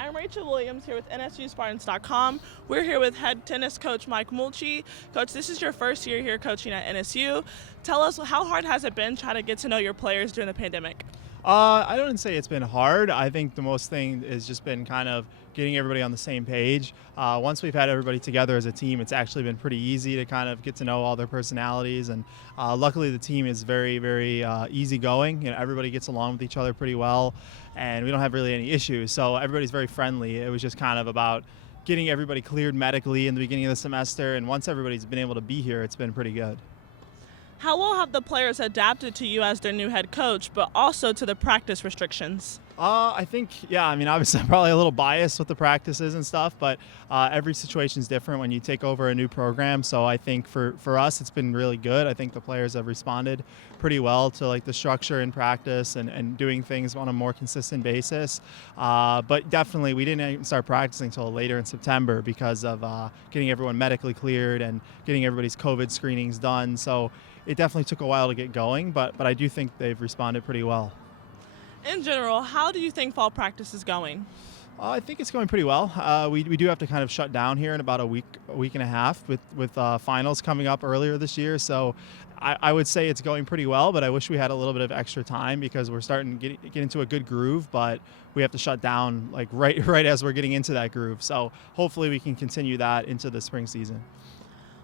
I'm Rachel Williams here with NSUSpartans.com. We're here with head tennis coach Mike Mucci. Coach, this is your first year here coaching at NSU. Tell us, how hard has it been trying to get to know your players during the pandemic? I don't say it's been hard. I think the most thing has just been kind of getting everybody on the same page. Once we've had everybody together as a team, it's actually been pretty easy to kind of get to know all their personalities. And luckily, the team is very, very easygoing. You know, everybody gets along with each other pretty well, and we don't have really any issues. So everybody's very friendly. It was just kind of about getting everybody cleared medically in the beginning of the semester. And once everybody's been able to be here, it's been pretty good. How well have the players adapted to you as their new head coach, but also to the practice restrictions? I think, obviously I'm probably a little biased with the practices and stuff, but every situation is different when you take over a new program. So I think for us, it's been really good. I think the players have responded pretty well to like the structure in practice and doing things on a more consistent basis. But definitely we didn't even start practicing until later in September because of getting everyone medically cleared and getting everybody's COVID screenings done. So it definitely took a while to get going, but I do think they've responded pretty well. In general, how do you think fall practice is going? I think it's going pretty well. We do have to kind of shut down here in about a week and a half with finals coming up earlier this year. So I would say it's going pretty well, but I wish we had a little bit of extra time because we're starting to get into a good groove, but we have to shut down like right as we're getting into that groove. So hopefully we can continue that into the spring season.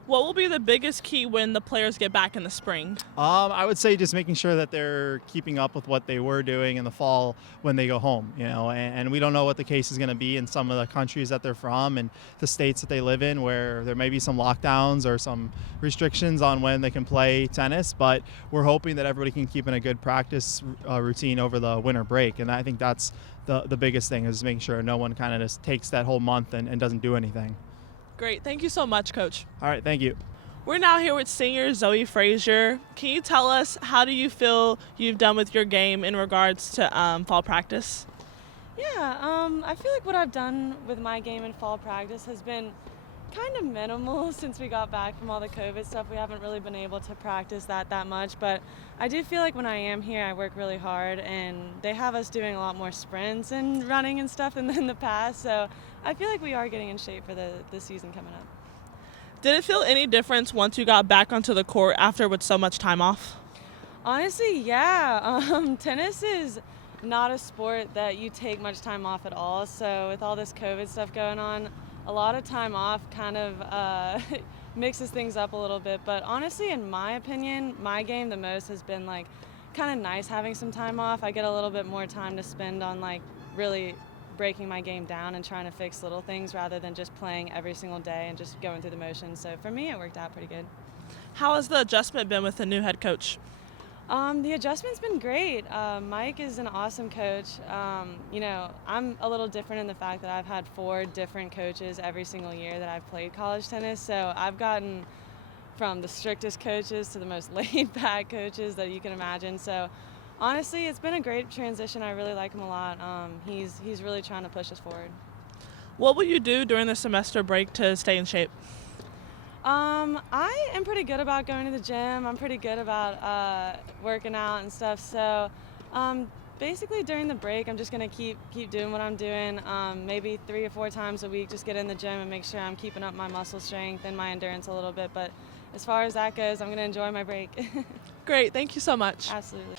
What will be the biggest key when the players get back in the spring? I would say just making sure that they're keeping up with what they were doing in the fall when they go home, and we don't know what the case is going to be in some of the countries that they're from and the states that they live in where there may be some lockdowns or some restrictions on when they can play tennis, but we're hoping that everybody can keep in a good practice routine over the winter break, and I think that's the biggest thing is making sure no one kind of just takes that whole month and doesn't do anything. Great. Thank you so much, Coach. All right. Thank you. We're now here with senior Zoe Fraser. Can you tell us how do you feel you've done with your game in regards to fall practice? Yeah, I feel like what I've done with my game in fall practice has been kind of minimal since we got back from all the COVID stuff. We haven't really been able to practice that much, but I do feel like when I am here, I work really hard, and they have us doing a lot more sprints and running and stuff than in the past, so I feel like we are getting in shape for the season coming up. Did it feel any difference once you got back onto the court after with so much time off? Honestly, yeah. Tennis is not a sport that you take much time off at all, so with all this COVID stuff going on, a lot of time off kind of mixes things up a little bit, but honestly, in my opinion, my game the most has been like kind of nice having some time off. I get a little bit more time to spend on like really breaking my game down and trying to fix little things rather than just playing every single day and just going through the motions. So for me, it worked out pretty good. How has the adjustment been with the new head coach? The adjustment's been great. Mike is an awesome coach. I'm a little different in the fact that I've had 4 different coaches every single year that I've played college tennis. So I've gotten from the strictest coaches to the most laid-back coaches that you can imagine. So honestly, it's been a great transition. I really like him a lot. He's really trying to push us forward. What will you do during the semester break to stay in shape? I am pretty good about going to the gym. I'm pretty good about working out and stuff. So basically during the break, I'm just going to keep doing what I'm doing. Maybe 3 or 4 times a week, just get in the gym and make sure I'm keeping up my muscle strength and my endurance a little bit. But as far as that goes, I'm going to enjoy my break. Great. Thank you so much. Absolutely.